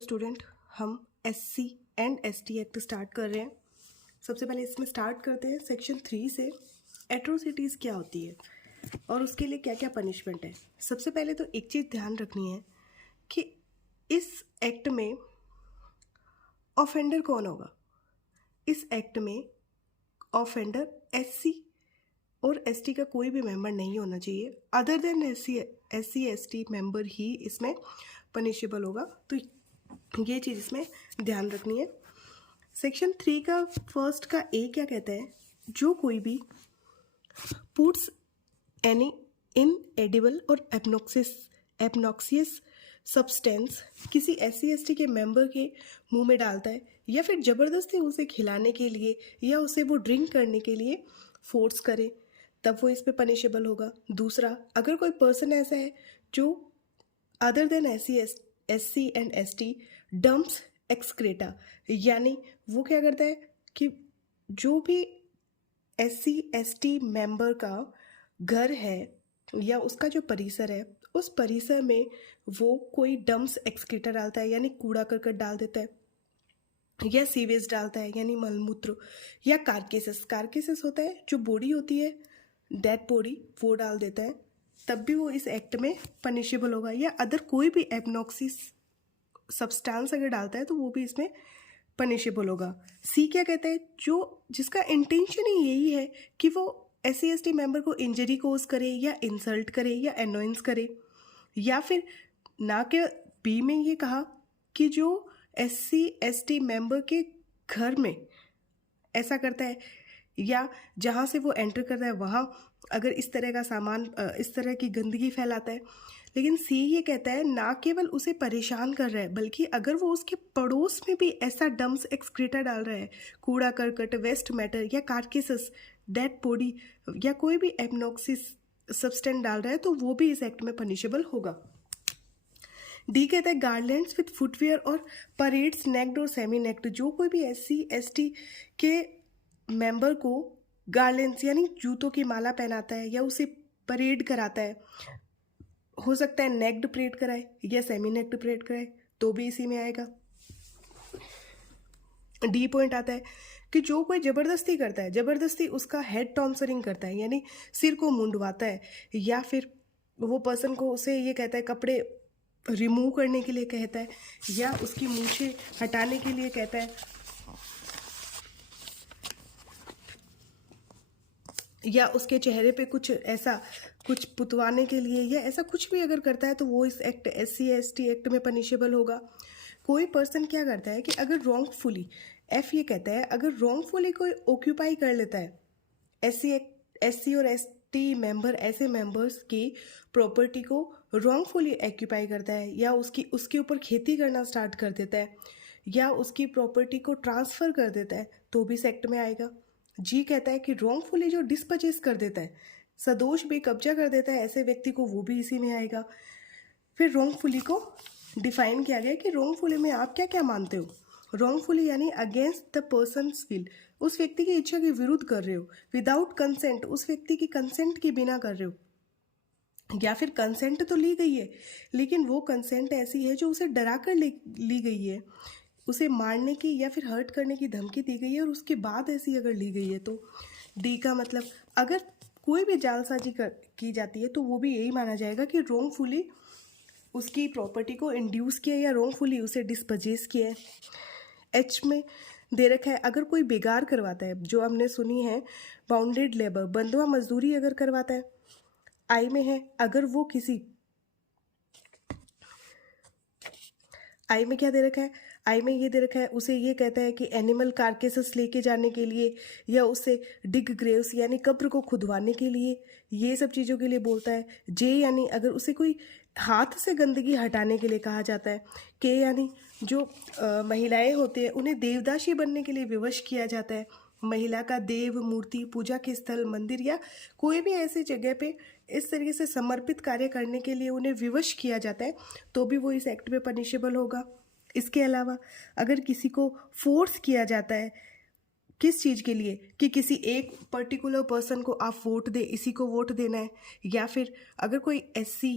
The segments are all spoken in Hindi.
स्टूडेंट, हम SC and ST act start कर रहे हैं। सबसे पहले इसमें स्टार्ट करते हैं सेक्शन 3 से। एट्रोसिटीज़ क्या होती है और उसके लिए क्या क्या पनिशमेंट है। सबसे पहले तो एक चीज़ ध्यान रखनी है कि इस एक्ट में ऑफेंडर कौन होगा। इस एक्ट में ऑफेंडर एससी और एसटी का कोई भी मेंबर नहीं होना चाहिए। Other than SC ST member ही इसमें पनिशेबल होगा। तो ये चीज़ इसमें ध्यान रखनी है। सेक्शन 3 का फर्स्ट का ए क्या कहता है, जो कोई भी पुट्स एनी इनएडिबल और एबनॉक्सियस सब्सटेंस किसी एससी एसटी के मेंबर के मुंह में डालता है या फिर ज़बरदस्ती उसे खिलाने के लिए या उसे वो ड्रिंक करने के लिए फोर्स करे, तब वो इस पे पनिशेबल होगा। दूसरा, अगर कोई पर्सन ऐसा है जो other than SC and ST dumps excreta, यानी वो क्या करता है कि जो भी एससी एसटी मेंबर का घर है या उसका जो परिसर है, उस परिसर में वो कोई डम्प्स एक्सक्रेटा डालता है, यानी कूड़ा करकट डाल देता है, या सीवेज डालता है यानी मलमूत्र, या कारकेसेस होता है जो बॉडी होती है, डेड बॉडी, वो डाल देता है, तब भी वो इस एक्ट में पनिशेबल होगा। या अदर कोई भी एबनॉक्सिस सब्सटेंस अगर डालता है तो वो भी इसमें पनिशेबल होगा। सी क्या कहता है, जो जिसका इंटेंशन ही यही है कि वो एससी एसटी मेंबर को इंजरी कोज करे या इंसल्ट करे या अनोइंस करे। या फिर ना के बी में ये कहा कि जो एससी एसटी मेंबर के घर में ऐसा करता है या जहाँ से वो एंटर करता है वहाँ अगर इस तरह का सामान, इस तरह की गंदगी फैलाता है। लेकिन सी ये कहता है ना केवल उसे परेशान कर रहा है, बल्कि अगर वो उसके पड़ोस में भी ऐसा डम्प्स एक्सक्रीटा डाल रहा है, कूड़ा करकट, वेस्ट मैटर या कार्केसेस, डेड बॉडी या कोई भी एबनॉक्सिस सब्सटेंस डाल रहा है, तो वो भी इस एक्ट में पनिशेबल होगा। डी कहता है गार्लैंड्स विथ फुटवेयर और परेड्स नेक्ड और सेमी नेक्ड, जो कोई भी एससी एसटी के मेंबर को गार्लैंड्स यानी जूतों की माला पहनाता है या उसे परेड कराता है, हो सकता है नेक्ड परेड कराए या सेमी नेक्ड परेड कराए, तो भी इसी में आएगा। डी पॉइंट आता है कि जो कोई ज़बरदस्ती करता है, ज़बरदस्ती उसका हेड टॉन्सरिंग करता है यानी सिर को मुंडवाता है, या फिर वो पर्सन को उसे ये कहता है कपड़े रिमूव करने के लिए कहता है, या उसकी मूछें हटाने के लिए कहता है, या उसके चेहरे पे कुछ ऐसा कुछ पुतवाने के लिए, या ऐसा कुछ भी अगर करता है, तो वो इस एक्ट एससी एसटी एक्ट में पनिशेबल होगा। कोई पर्सन क्या करता है कि अगर रॉन्गफुली, एफ ये कहता है अगर रॉन्गफुली कोई ऑक्यूपाई कर लेता है, एससी और एसटी मेंबर ऐसे मेंबर्स की प्रॉपर्टी को रॉन्गफुली ऑक्यूपाई करता है, या उसके ऊपर खेती करना स्टार्ट कर देता है, या उसकी प्रॉपर्टी को ट्रांसफ़र कर देता है, तो भी इस एक्ट में आएगा। जी कहता है कि रॉन्गफुली जो डिस्पजेस कर देता है, सदोष बेकब्जा कर देता है ऐसे व्यक्ति को, वो भी इसी में आएगा। फिर रॉन्गफुली को डिफाइन किया गया कि रॉन्गफुली में आप क्या क्या मानते हो। रॉन्गफुली यानी अगेंस्ट द पर्सनस विल, उस व्यक्ति की इच्छा के विरुद्ध कर रहे हो, विदाउट कंसेंट, उस व्यक्ति की कंसेंट के बिना कर रहे हो, या फिर कंसेंट तो ली गई है लेकिन वो कंसेंट ऐसी है जो उसे डरा कर ली गई है, उसे मारने की या फिर हर्ट करने की धमकी दी गई है और उसके बाद ऐसी अगर ली गई है, तो डी का मतलब अगर कोई भी जालसाजी की जाती है तो वो भी यही माना जाएगा कि रॉन्गफुली उसकी प्रॉपर्टी को इंड्यूस किया या रॉन्गफुली उसे डिस्पजेस किया है। एच में दे रखा है अगर कोई बेगार करवाता है, जो हमने सुनी है बाउंडेड लेबर, बंधुआ मजदूरी अगर करवाता है। आई में है अगर वो किसी, आई में क्या दे रखा है, आई में ये दे रखा है उसे ये कहता है कि एनिमल कार्केसेस लेके जाने के लिए या उसे डिग ग्रेव्स यानी कब्र को खुदवाने के लिए, ये सब चीज़ों के लिए बोलता है। जे यानी अगर उसे कोई हाथ से गंदगी हटाने के लिए कहा जाता है। के यानी जो महिलाएं होती हैं उन्हें देवदासी बनने के लिए विवश किया जाता है। महिला का देव मूर्ति, पूजा के स्थल, मंदिर या कोई भी ऐसी जगह पे इस तरीके से समर्पित कार्य करने के लिए उन्हें विवश किया जाता है, तो भी वो इस एक्ट में पनिशेबल होगा। इसके अलावा अगर किसी को फोर्स किया जाता है किस चीज़ के लिए कि किसी एक पर्टिकुलर पर्सन को आप वोट दे, इसी को वोट देना है, या फिर अगर कोई एससी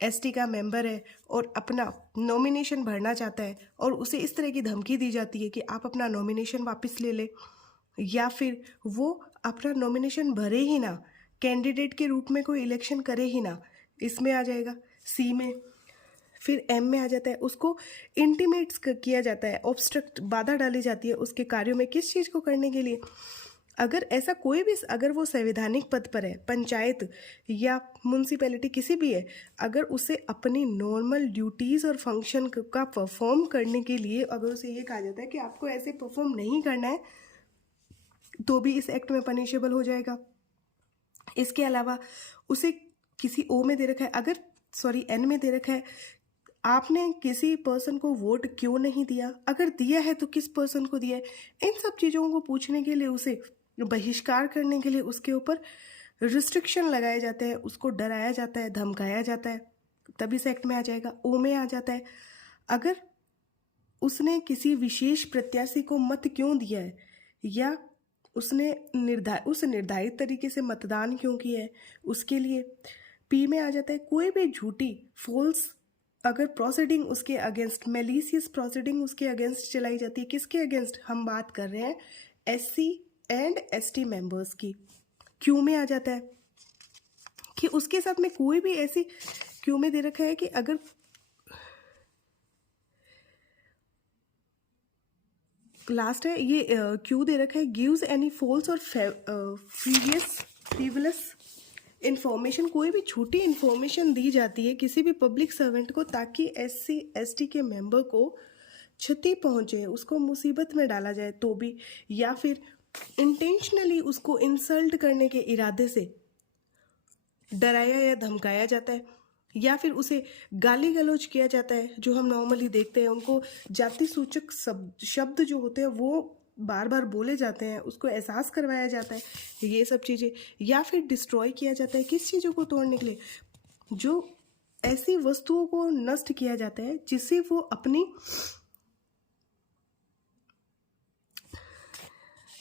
एसटी का मेंबर है और अपना नॉमिनेशन भरना चाहता है और उसे इस तरह की धमकी दी जाती है कि आप अपना नॉमिनेशन वापस ले ले, या फिर वो अपना नॉमिनेशन भरे ही ना, कैंडिडेट के रूप में कोई इलेक्शन करे ही ना, इसमें आ जाएगा सी में। फिर एम में आ जाता है, उसको इंटीमेट्स किया जाता है, ऑब्स्ट्रक्ट, बाधा डाली जाती है उसके कार्यों में, किस चीज़ को करने के लिए। अगर ऐसा कोई भी, अगर वो संवैधानिक पद पर है, पंचायत या म्यूनसिपैलिटी किसी भी है, अगर उसे अपनी नॉर्मल ड्यूटीज़ और फंक्शन का परफॉर्म करने के लिए अगर उसे ये कहा जाता है कि आपको ऐसे परफॉर्म नहीं करना है, तो भी इस एक्ट में पनिशेबल हो जाएगा। इसके अलावा उसे किसी ओ में दे रखा है, अगर सॉरी एन में दे रखा है, आपने किसी पर्सन को वोट क्यों नहीं दिया, अगर दिया है तो किस पर्सन को दिया है, इन सब चीज़ों को पूछने के लिए, उसे बहिष्कार करने के लिए उसके ऊपर रिस्ट्रिक्शन लगाए जाते हैं, उसको डराया जाता है, धमकाया जाता है, तभी इस एक्ट में आ जाएगा। ओ में आ जाता है, अगर उसने किसी विशेष प्रत्याशी को मत क्यों दिया है, या उसने उस निर्धारित तरीके से मतदान क्यों किया है, उसके लिए। पी में आ जाता है, कोई भी झूठी, फॉल्स अगर प्रोसीडिंग उसके अगेंस्ट, मेलिशियस प्रोसीडिंग उसके अगेंस्ट चलाई जाती है, किसके अगेंस्ट हम बात कर रहे हैं, एससी एंड एसटी मेंबर्स की। क्यू में आ जाता है कि उसके साथ में कोई भी ऐसी, क्यू में दे रखा है कि अगर लास्ट है ये क्यू दे रखा है, गिव्स एनी फॉल्स और फ्रीवियस इन्फॉर्मेशन, कोई भी झूठी इन्फॉर्मेशन दी जाती है किसी भी पब्लिक सर्वेंट को ताकि एससी एसटी के मेंबर को क्षति पहुंचे, उसको मुसीबत में डाला जाए तो भी, या फिर इंटेंशनली उसको इंसल्ट करने के इरादे से डराया या धमकाया जाता है, या फिर उसे गाली गलौज किया जाता है, जो हम नॉर्मली देखते हैं, उनको जाति सूचक शब्द जो होते हैं वो बार बार बोले जाते हैं, उसको एहसास करवाया जाता है, ये सब चीज़ें। या फिर डिस्ट्रॉय किया जाता है, किस चीज़ों को तोड़ने के लिए, जो ऐसी वस्तुओं को नष्ट किया जाता है जिससे वो अपनी,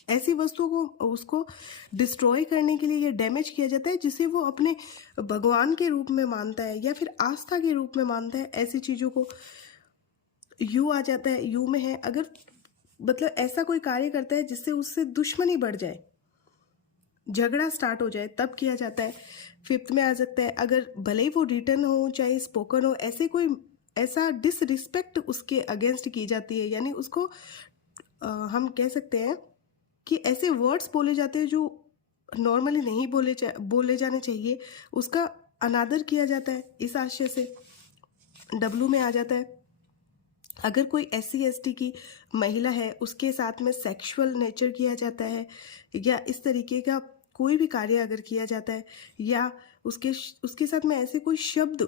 ऐसी वस्तुओं को उसको डिस्ट्रॉय करने के लिए या डैमेज किया जाता है जिसे वो अपने भगवान के रूप में मानता है या फिर आस्था के रूप में मानता है, ऐसी चीज़ों को। यू आ जाता है, यू में है अगर मतलब ऐसा कोई कार्य करता है जिससे उससे दुश्मनी बढ़ जाए, झगड़ा स्टार्ट हो जाए, तब किया जाता है। फिफ्थ में आ सकता है, अगर भले ही वो रिटर्न हो चाहे स्पोकन हो, ऐसे कोई ऐसा डिसरिस्पेक्ट उसके अगेंस्ट की जाती है, यानी उसको हम कह सकते हैं कि ऐसे वर्ड्स बोले जाते हैं जो नॉर्मली नहीं बोले जाने चाहिए, उसका अनादर किया जाता है इस आशय से। डब्लू में आ जाता है, अगर कोई एससी एसटी की महिला है उसके साथ में सेक्सुअल नेचर किया जाता है या इस तरीके का कोई भी कार्य अगर किया जाता है, या उसके साथ में ऐसे कोई शब्द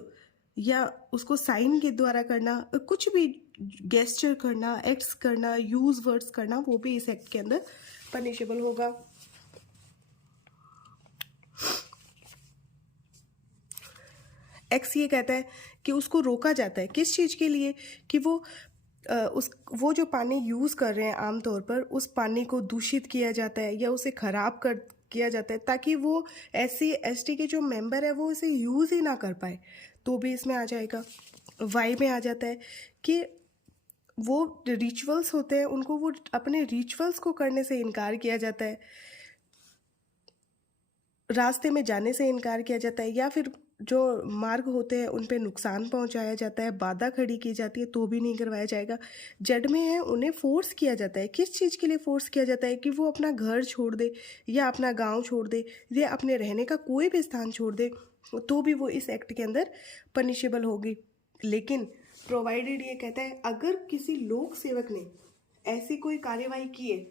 या उसको साइन के द्वारा करना, कुछ भी गेस्चर करना, एक्ट्स करना, यूज वर्ड्स करना, वो भी इस एक्ट के अंदर पनिशेबल होगा। एक्स ये कहता है कि उसको रोका जाता है, किस चीज़ के लिए, कि वो जो पानी यूज़ कर रहे हैं आमतौर पर, उस पानी को दूषित किया जाता है या उसे ख़राब किया जाता है ताकि वो एससी एसटी के जो मेंबर है वो इसे यूज़ ही ना कर पाए, तो भी इसमें आ जाएगा। वाई में आ जाता है कि वो रिचुअल्स होते हैं उनको, वो अपने रिचुअल्स को करने से इनकार किया जाता है, रास्ते में जाने से इनकार किया जाता है, या फिर जो मार्ग होते हैं उन पे नुकसान पहुंचाया जाता है, बाधा खड़ी की जाती है, तो भी नहीं करवाया जाएगा। जड में है, उन्हें फोर्स किया जाता है, किस चीज़ के लिए फोर्स किया जाता है, कि वो अपना घर छोड़ दे या अपना गांव छोड़ दे या अपने रहने का कोई भी स्थान छोड़ दे, तो भी वो इस एक्ट के अंदर पनिशेबल होगी। लेकिन प्रोवाइडेड ये कहता है अगर किसी लोक सेवक ने ऐसी कोई कार्यवाही की है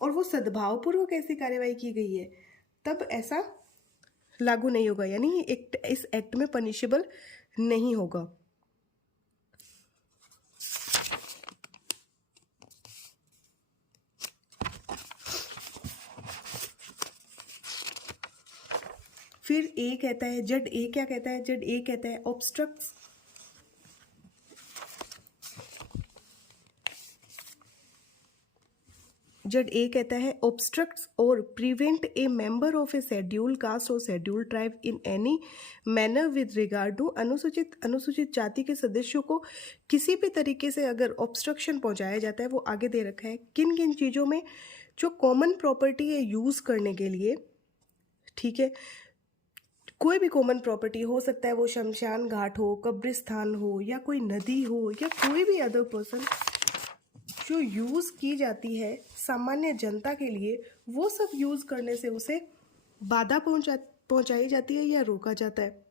और वो सद्भावपूर्वक ऐसी कार्यवाही की गई है, तब ऐसा लागू नहीं होगा, यानी इस एक्ट में पनिशेबल नहीं होगा। फिर ए कहता है, जड ए क्या कहता है, जड ए कहता है ऑब्स्ट्रक्ट्स जड ए कहता है obstructs or prevent a member of a scheduled caste or scheduled tribe in any manner with regard to अनुसूचित जाति के सदस्यों को किसी भी तरीके से अगर ऑब्स्ट्रक्शन पहुंचाया जाता है, वो आगे दे रखा है किन किन चीज़ों में जो कॉमन प्रॉपर्टी है यूज़ करने के लिए, ठीक है। कोई भी कॉमन प्रॉपर्टी हो सकता है, वो शमशान घाट हो, कब्रिस्तान हो, या कोई नदी हो, या कोई भी अदर पर्सन जो यूज़ की जाती है सामान्य जनता के लिए, वो सब यूज़ करने से उसे बाधा पहुंचाई जाती है या रोका जाता है।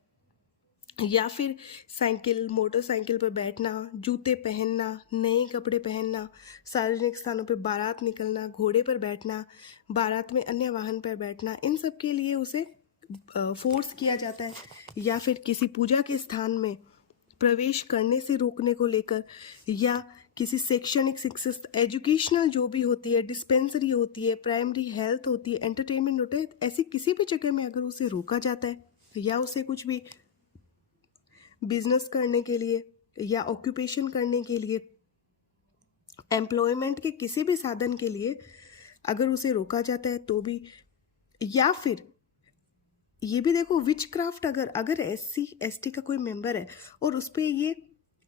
या फिर साइकिल, मोटरसाइकिल पर बैठना, जूते पहनना, नए कपड़े पहनना, सार्वजनिक स्थानों पर बारात निकलना, घोड़े पर बैठना, बारात में अन्य वाहन पर बैठना, इन सब के लिए उसे फोर्स किया जाता है। या फिर किसी पूजा के स्थान में प्रवेश करने से रोकने को लेकर, या किसी शैक्षणिक शिक्षा, एजुकेशनल जो भी होती है, डिस्पेंसरी होती है, प्राइमरी हेल्थ होती है, एंटरटेनमेंट होता है, ऐसी किसी भी जगह में अगर उसे रोका जाता है, या उसे कुछ भी बिजनेस करने के लिए या ऑक्यूपेशन करने के लिए, एम्प्लॉयमेंट के किसी भी साधन के लिए अगर उसे रोका जाता है तो भी। या फिर ये भी देखो, विच क्राफ्ट, अगर SC ST का कोई मेंबर है और उस पर ये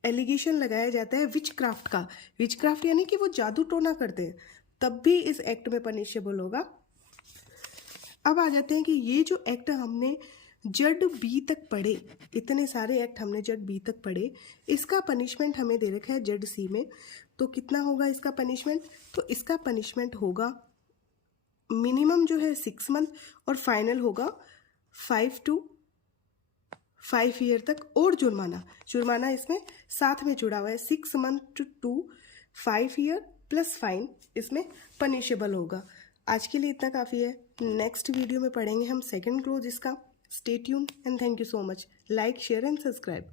एलिगेशन लगाया जाता है विच क्राफ्ट का, विच क्राफ्ट यानी कि वो जादू टोना करते हैं, तब भी इस एक्ट में पनिशेबल होगा। अब आ जाते हैं कि ये जो एक्ट हमने जड बी तक पढ़े, इतने सारे एक्ट हमने जड बी तक पढ़े, इसका पनिशमेंट हमें दे रखा है जड सी में। तो कितना होगा इसका पनिशमेंट? तो इसका पनिशमेंट होगा मिनिमम जो है 6 मंथ और फाइनल होगा 5 to 5 ईयर तक, और जुर्माना इसमें साथ में जुड़ा हुआ है। 6 month to 5 year plus fine इसमें पनिशेबल होगा। आज के लिए इतना काफ़ी है। नेक्स्ट वीडियो में पढ़ेंगे हम सेकंड क्लॉज इसका। Stay tune and thank you so much. Like, share and subscribe.